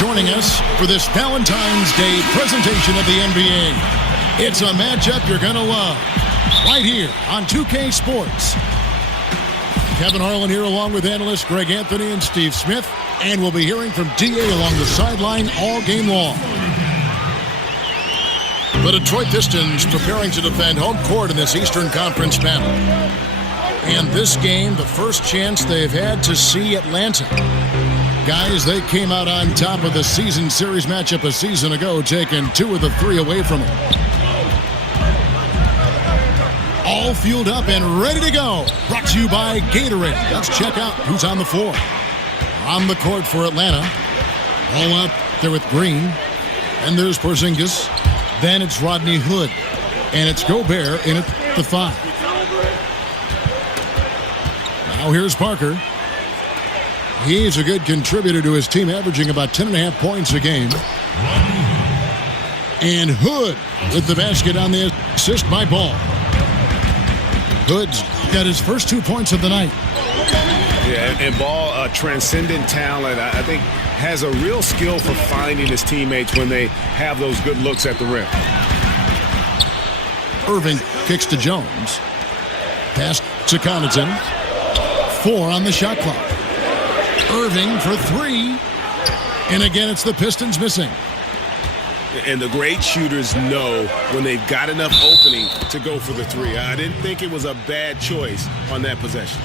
Joining us for this Valentine's Day presentation of the NBA. It's a matchup you're going to love right here on 2K Sports. Kevin Harlan here along with analysts Greg Anthony and Steve Smith. And we'll be hearing from DA along the sideline all game long. The Detroit Pistons preparing to defend home court in this Eastern Conference battle. And this game, the first chance they've had to see Atlanta. Guys, they came out on top of the season series matchup a season ago, taking 2 of the 3 away from them. All fueled up and ready to go. Brought to you by Gatorade. Let's check out who's on the floor. On the court for Atlanta. All up there with Green. And there's Porzingis. Then it's Rodney Hood. And it's Gobert in at the 5. Now here's Parker. He's a good contributor to his team, averaging about 10.5 points a game. And Hood with the basket on the assist by Ball. Hood's got his first 2 points of the night. Yeah, and Ball, a transcendent talent, I think has a real skill for finding his teammates when they have those good looks at the rim. Irving kicks to Jones. Pass to Connaughton. 4 on the shot clock. Irving for 3. And again, it's the Pistons missing. And the great shooters know when they've got enough opening to go for the 3. I didn't think it was a bad choice on that possession.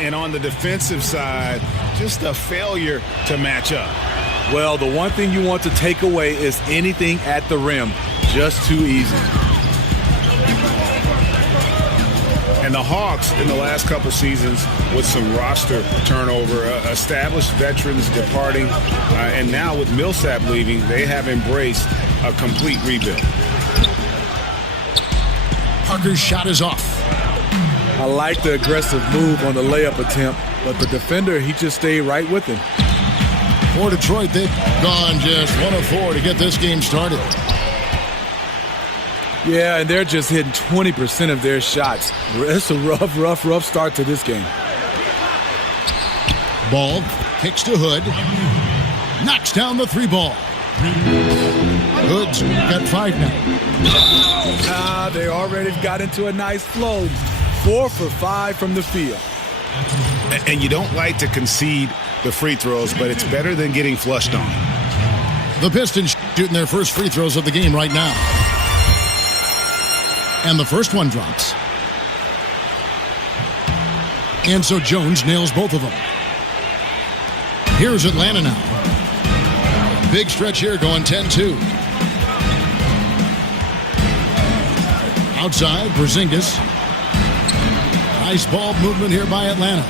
And on the defensive side, just a failure to match up. Well, the one thing you want to take away is anything at the rim. Just too easy. And the Hawks in the last couple seasons with some roster turnover, established veterans departing, and now with Millsap leaving, they have embraced a complete rebuild. Parker's shot is off. I like the aggressive move on the layup attempt, but the defender, he just stayed right with him. For Detroit, they've gone just 1 of 4 to get this game started. Yeah, and they're just hitting 20% of their shots. It's a rough start to this game. Ball kicks to Hood. Knocks down the 3 ball. Hood's got 5 now. They already got into a nice flow. 4 for 5 from the field. And you don't like to concede the free throws, but it's better than getting flushed on. The Pistons shooting their first free throws of the game right now. And the first one drops. And so Jones nails both of them. Here's Atlanta now. Big stretch here going 10-2. Outside, Porzingis. Nice ball movement here by Atlanta.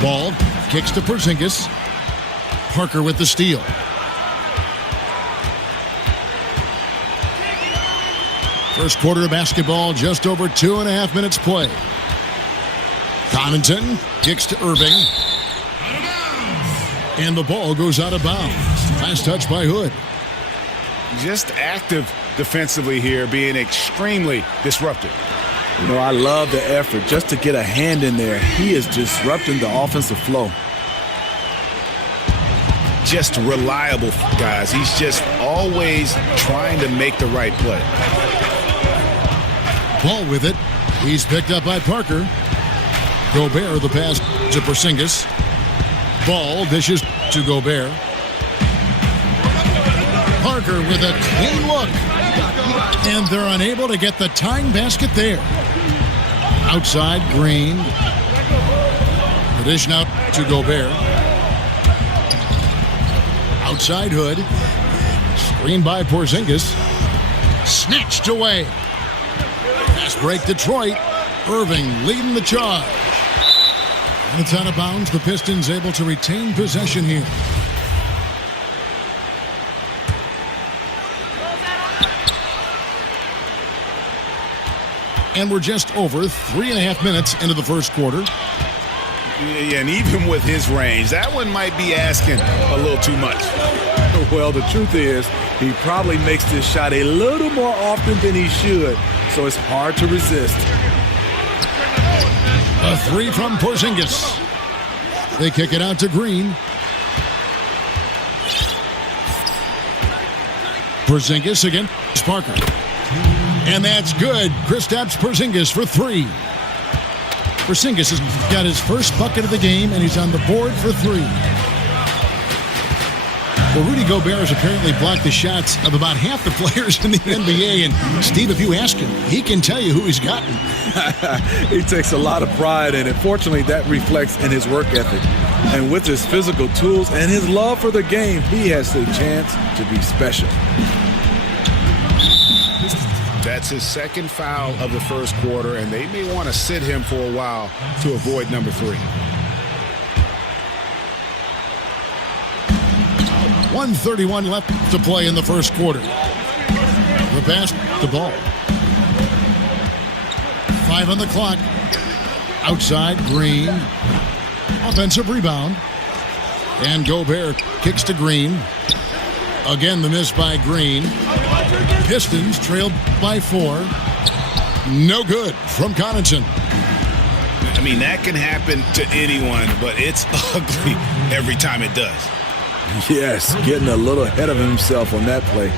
Ball kicks to Porzingis. Parker with the steal. First quarter of basketball, just over 2.5 minutes play. Connaughton kicks to Irving. And the ball goes out of bounds. Last touch by Hood. Just active defensively here, being extremely disruptive. You know, I love the effort just to get a hand in there. He is disrupting the offensive flow. Just reliable, guys. He's just always trying to make the right play. Ball with it. He's picked up by Parker. Gobert the pass to Porzingis. Ball dishes to Gobert. Parker with a clean look. And they're unable to get the tying basket there. Outside, Green. The dish now to Gobert. Outside, Hood. Screen by Porzingis. Snatched away. Fast break, Detroit. Irving leading the charge. And it's out of bounds. The Pistons able to retain possession here. And we're just over 3.5 minutes into the first quarter. Yeah, and even with his range, that one might be asking a little too much. Well, the truth is, he probably makes this shot a little more often than he should, so it's hard to resist. A 3 from Porzingis. They kick it out to Green. Porzingis again. Parker. And that's good. Kristaps Porzingis for 3. Porzingis has got his first bucket of the game, and he's on the board for 3. Well, Rudy Gobert has apparently blocked the shots of about half the players in the NBA. And, Steve, if you ask him, he can tell you who he's gotten. He takes a lot of pride in it. Fortunately, that reflects in his work ethic. And with his physical tools and his love for the game, he has a chance to be special. That's his second foul of the first quarter, and they may want to sit him for a while to avoid number 3. 1:31 left to play in the first quarter. The pass, the ball. 5 on the clock. Outside, Green. Offensive rebound. And Gobert kicks to Green. Again, the miss by Green. Pistons trailed by 4. No good from Connaughton. I mean, that can happen to anyone, but it's ugly every time it does. Yes, getting a little ahead of himself on that play.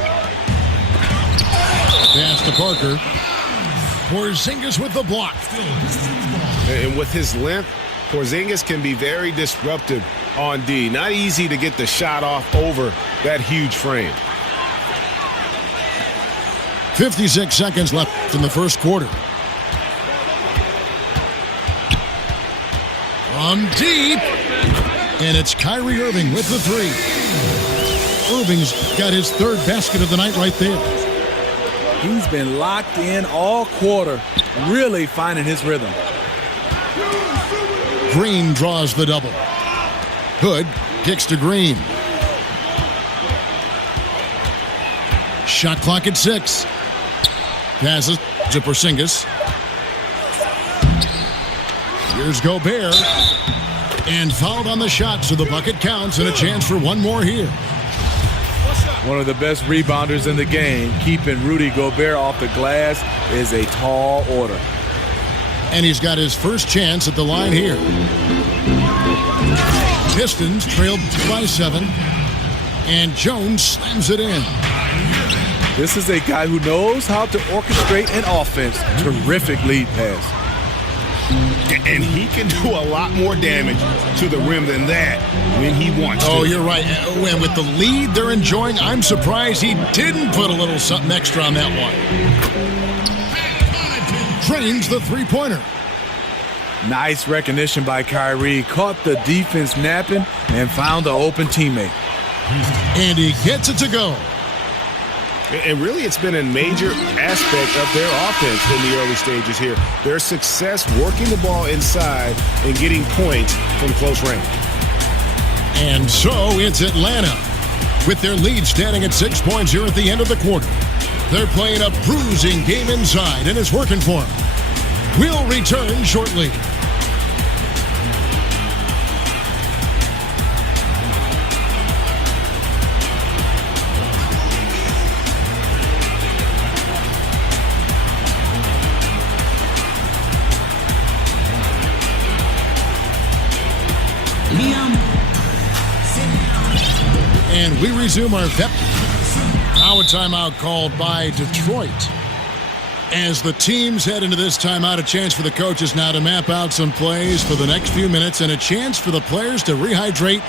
Pass to Parker. Porzingis with the block. And with his length, Porzingis can be very disruptive on D. Not easy to get the shot off over that huge frame. 56 seconds left in the first quarter. From deep. And it's Kyrie Irving with the 3. Irving's got his 3rd basket of the night right there. He's been locked in all quarter, really finding his rhythm. Green draws the double. Hood kicks to Green. Shot clock at 6. Passes to Porzingis. Here's Gobert. And fouled on the shot, so the bucket counts and a chance for one more here. One of the best rebounders in the game. Keeping Rudy Gobert off the glass is a tall order. And he's got his first chance at the line here. Pistons trailed by 7. And Jones slams it in. This is a guy who knows how to orchestrate an offense. Terrific lead pass. And he can do a lot more damage to the rim than that when he wants to. Oh, you're right. And with the lead they're enjoying, I'm surprised he didn't put a little something extra on that one. Drains the 3-pointer. Nice recognition by Kyrie. Caught the defense napping and found the open teammate. And he gets it to go. And really, it's been a major aspect of their offense in the early stages here. Their success working the ball inside and getting points from close range. And so it's Atlanta with their lead standing at 6 points here at the end of the quarter. They're playing a bruising game inside, and it's working for them. We'll return shortly. And we resume our vet. Now a timeout called by Detroit. As the teams head into this timeout, a chance for the coaches now to map out some plays for the next few minutes and a chance for the players to rehydrate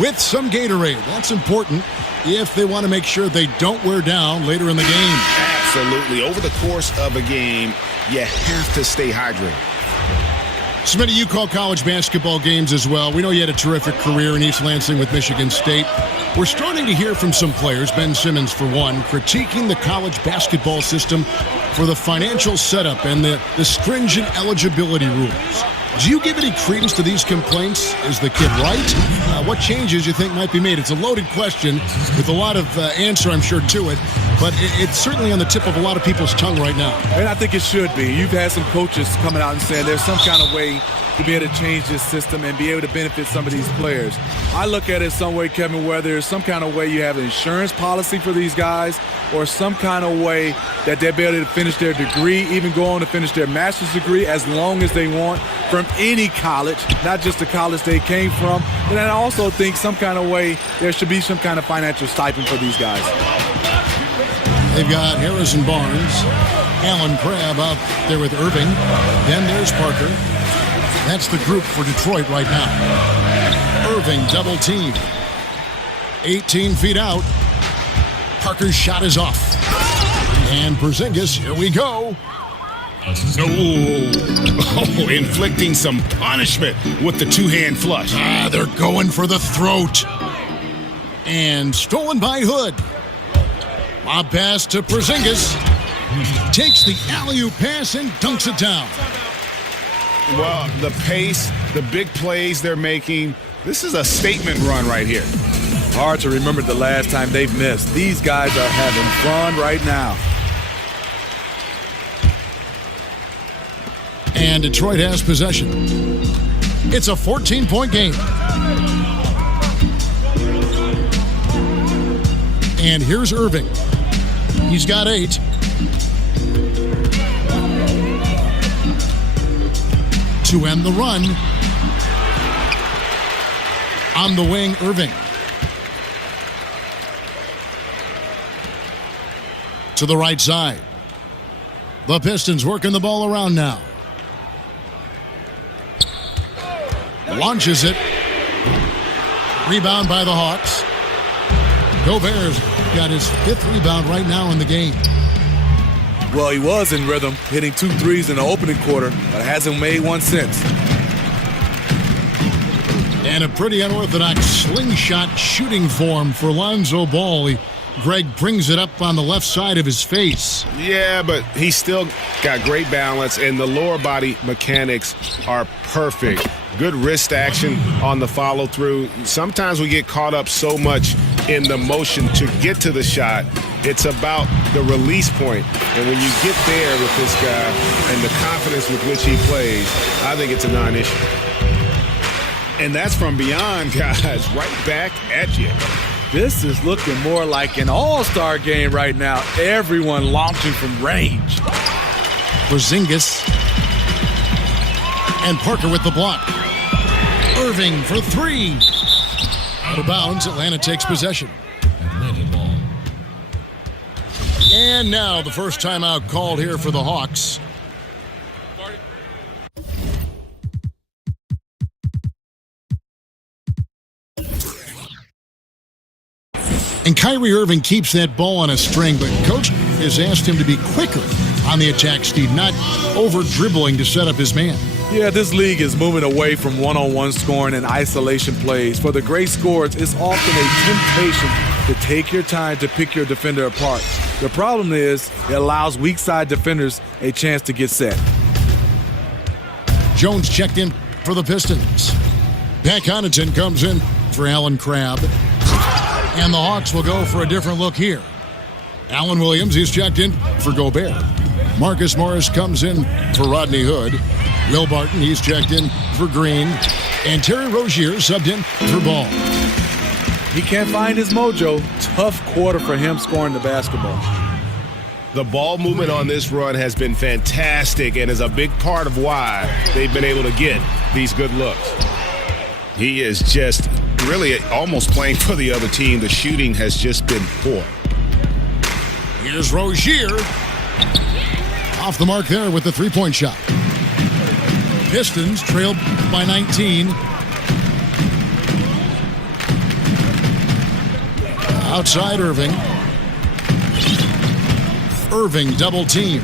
with some Gatorade. That's important if they want to make sure they don't wear down later in the game. Absolutely. Over the course of a game, you have to stay hydrated. Smitty, you call college basketball games as well. We know you had a terrific career in East Lansing with Michigan State. We're starting to hear from some players, Ben Simmons for one, critiquing the college basketball system for the financial setup and the stringent eligibility rules. Do you give any credence to these complaints? Is the kid right? What changes you think might be made? It's a loaded question with a lot of answer, I'm sure, to it. but it's certainly on the tip of a lot of people's tongue right now. And I think it should be. You've had some coaches coming out and saying there's some kind of way to be able to change this system and be able to benefit some of these players. I look at it some way, Kevin, where there's some kind of way you have an insurance policy for these guys or some kind of way that they'll be able to finish their degree, even go on to finish their master's degree as long as they want from any college, not just the college they came from. And I also think some kind of way there should be some kind of financial stipend for these guys. They've got Harrison Barnes, Alan Crabb out there with Irving. Then there's Parker. That's the group for Detroit right now. Irving double team. 18 feet out. Parker's shot is off. And Porzingis, here we go. Oh, inflicting some punishment with the two-hand flush. They're going for the throat. And stolen by Hood. Lob pass to Porzingis. Takes the alley-oop pass and dunks it down. Well, the pace, the big plays they're making, this is a statement run right here. Hard to remember the last time they've missed. These guys are having fun right now. And Detroit has possession. It's a 14-point game. And here's Irving. He's got 8. To end the run. On the wing, Irving. To the right side. The Pistons working the ball around now. Launches it. Rebound by the Hawks. Gobert's got his 5th rebound right now in the game. Well, he was in rhythm, hitting 2 threes in the opening quarter, but hasn't made one since. And a pretty unorthodox slingshot shooting form for Lonzo Ball. Greg brings it up on the left side of his face. Yeah, but he's still got great balance, and the lower body mechanics are perfect. Good wrist action on the follow-through. Sometimes we get caught up so much in the motion to get to the shot. It's about the release point. And when you get there with this guy and the confidence with which he plays, I think it's a non-issue. And that's from beyond, guys, right back at you. This is looking more like an all-star game right now. Everyone launching from range. Porzingis. And Parker with the block. Irving for 3. Out of bounds, Atlanta takes possession. And now the first timeout called here for the Hawks. And Kyrie Irving keeps that ball on a string, but coach has asked him to be quicker on the attack, Steve, not over-dribbling to set up his man. Yeah, this league is moving away from one-on-one scoring and isolation plays. For the great scorers, it's often a temptation to take your time to pick your defender apart. The problem is it allows weak side defenders a chance to get set. Jones checked in for the Pistons. Pat Connaughton comes in for Alan Crabb. And the Hawks will go for a different look here. Alan Williams, he's checked in for Gobert. Marcus Morris comes in for Rodney Hood. Will Barton, he's checked in for Green. And Terry Rozier subbed in for Ball. He can't find his mojo. Tough quarter for him scoring the basketball. The ball movement on this run has been fantastic and is a big part of why they've been able to get these good looks. He is just really almost playing for the other team. The shooting has just been poor. Here's Rozier. Off the mark there with the three-point shot. Pistons trailed by 19. Outside Irving. Irving double team.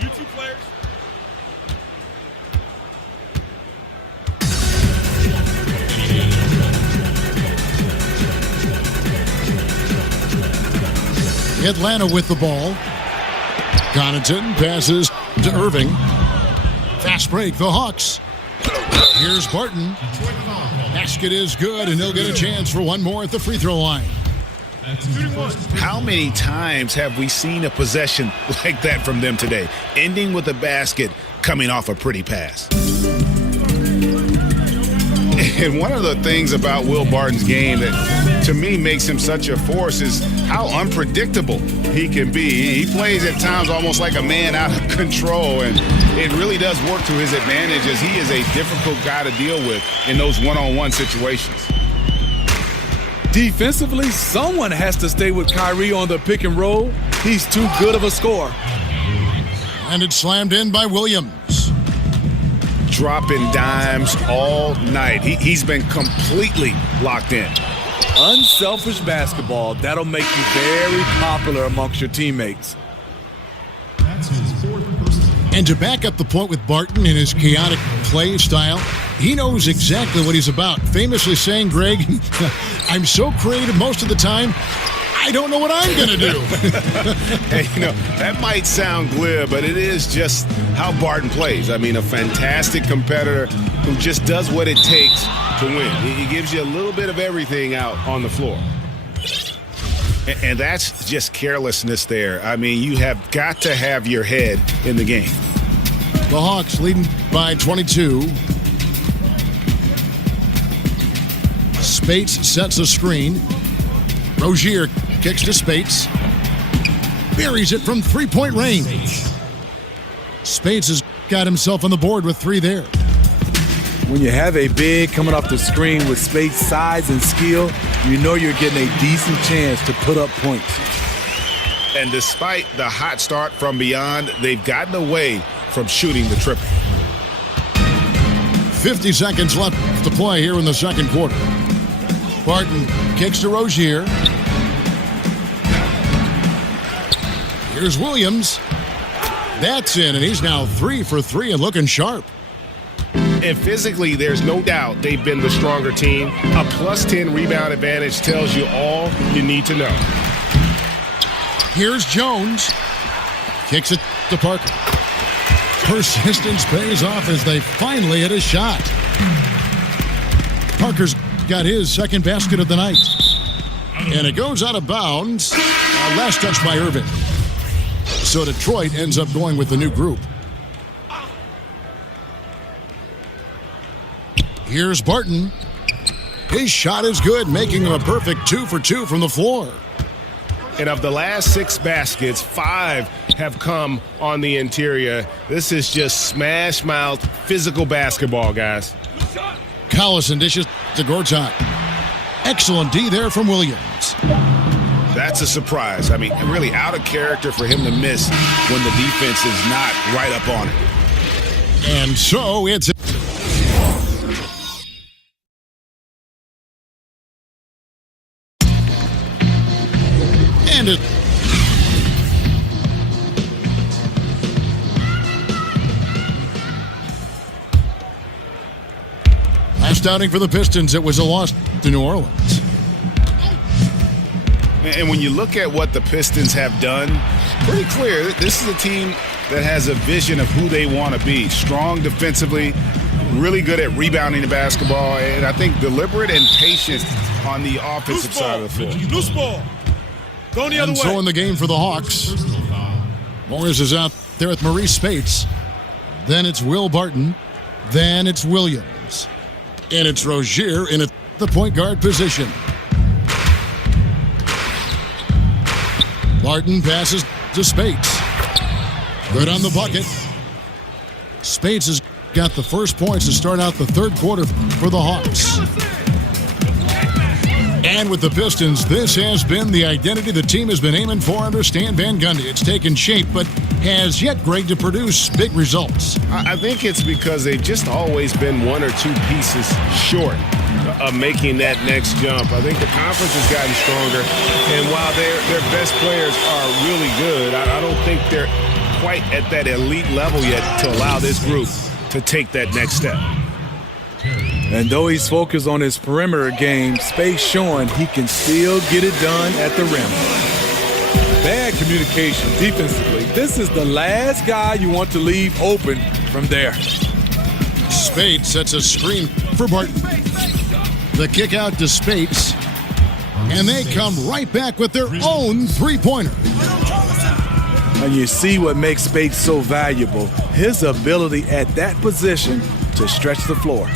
You two players. Atlanta with the ball. Connaughton passes to Irving. Fast break, the Hawks. Here's Barton. Basket is good, and he'll get a chance for one more at the free throw line. How many times have we seen a possession like that from them today, ending with a basket coming off a pretty pass? And one of the things about Will Barton's game that, to me, makes him such a force is how unpredictable he can be. He plays at times almost like a man out of control, and it really does work to his advantage as he is a difficult guy to deal with in those one-on-one situations. Defensively, someone has to stay with Kyrie on the pick and roll. He's too good of a scorer. And it's slammed in by Williams. Dropping dimes all night. He's been completely locked in. Unselfish basketball. That'll make you very popular amongst your teammates. And to back up the point with Barton in his chaotic play style, he knows exactly what he's about. Famously saying, Greg, I'm so creative most of the time, I don't know what I'm going to do. Hey, that might sound glib, but it is just how Barton plays. I mean, a fantastic competitor who just does what it takes to win. He gives you a little bit of everything out on the floor. And that's just carelessness there. I mean, you have got to have your head in the game. The Hawks leading by 22. Spates sets a screen. Rozier kicks to Spates. Buries it from three-point range. Spates has got himself on the board with three there. When you have a big coming off the screen with Spates' size and skill, you know you're getting a decent chance to put up points. And despite the hot start from beyond, they've gotten away from shooting the triple. 50 seconds left to play here in the second quarter. Barton kicks to Rozier. Here's Williams. That's in, and he's now 3 for 3 and looking sharp. And physically, there's no doubt they've been the stronger team. A plus 10 rebound advantage tells you all you need to know. Here's Jones. Kicks it to Parker. Persistence pays off as they finally hit a shot. Parker's got his second basket of the night. And it goes out of bounds. Last touch by Irving. So Detroit ends up going with the new group. Here's Barton. His shot is good, making him a perfect 2 for 2 from the floor. And of the last 6 baskets, 5 have come on the interior. This is just smash-mouth physical basketball, guys. Collison dishes to Gortat. Excellent D there from Williams. That's a surprise. I mean, really out of character for him to miss when the defense is not right up on it. And so it's... And it... Last outing for the Pistons, it was a loss to New Orleans. And when you look at what the Pistons have done, pretty clear, this is a team that has a vision of who they want to be. Strong defensively, really good at rebounding the basketball, and I think deliberate and patient on the offensive side of the floor. Loose ball. Going the other way. So in the game for the Hawks, Morris is out there with Maurice Spates. Then it's Will Barton. Then it's Williams. And it's Rozier in the point guard position. Barton passes to Spates. Good on the bucket. Spates has got the first points to start out the third quarter for the Hawks. And with the Pistons, this has been the identity the team has been aiming for under Stan Van Gundy. It's taken shape, but has yet, Greg, to produce big results. I think it's because they've just always been 1 or 2 pieces short of making that next jump. I think the conference has gotten stronger, and while their best players are really good, I don't think they're quite at that elite level yet to allow this group to take that next step. And though he's focused on his perimeter game, Space showing he can still get it done at the rim. Bad communication defensively. This is the last guy you want to leave open from there. Spates sets a screen for Barton. The kick out to Spates. And they come right back with their own three-pointer. And you see what makes Spates so valuable, his ability at that position to stretch the floor.